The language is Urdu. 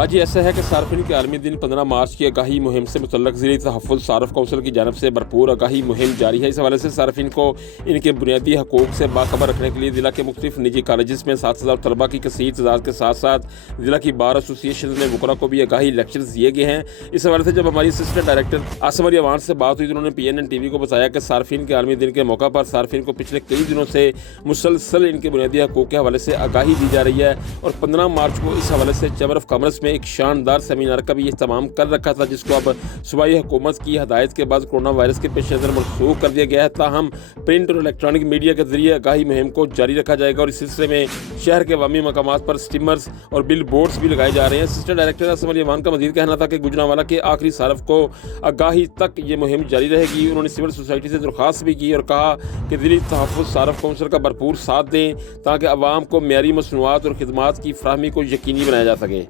آج یہ ایسا ہے کہ صارفین کے عالمی دن 15 مارچ کی آگاہی مہم سے متعلق ضلعی تحفظ صارف کونسل کی جانب سے بھرپور آگاہی مہم جاری ہے۔ اس حوالے سے صارفین کو ان کے بنیادی حقوق سے باخبر رکھنے کے لیے ضلع کے مختلف نجی کالجز میں 7,000 طلباء کی کثیر تعداد کے ساتھ ساتھ ضلع کی بار ایسوسی ایشن میں وکلاء کو بھی آگاہی لیکچرز دیے گئے ہیں۔ اس حوالے سے جب ہماری اسسٹنٹ ڈائریکٹر عاصم علی اوان سے بات ہوئی تو انہوں نے PNN TV کو بتایا کہ صارفین کے عالمی دن کے موقع پر صارفین کو پچھلے کئی دنوں سے مسلسل ان کے بنیادی حقوق کے حوالے سے آگاہی دی جا رہی ہے اور 15 مارچ کو اس حوالے سے چیمبر آف کامرس میں ایک شاندار سیمینار کا بھی اہتمام کر رکھا تھا، جس کو اب صوبائی حکومت کی ہدایت کے بعد کورونا وائرس کے پیش نظر منسوخ کر دیا گیا ہے۔ تاہم پرنٹ اور الیکٹرانک میڈیا کے ذریعے آگاہی مہم کو جاری رکھا جائے گا اور اس سلسلے میں شہر کے عوامی مقامات پر سٹیمرز اور بل بورڈز بھی لگائے جا رہے ہیں۔ اسسٹنٹ ڈائریکٹر عاصم علی اوان کا مزید کہنا تھا کہ گوجرانوالہ کے آخری صارف کو آگاہی تک یہ مہم جاری رہے گی۔ انہوں نے سول سوسائٹی سے درخواست بھی کی اور کہا کہ ضلعی تحفظ صارف کونسل کا بھرپور ساتھ دیں تاکہ عوام کو معیاری مصنوعات اور خدمات کی فراہمی کو یقینی بنایا جا سکے۔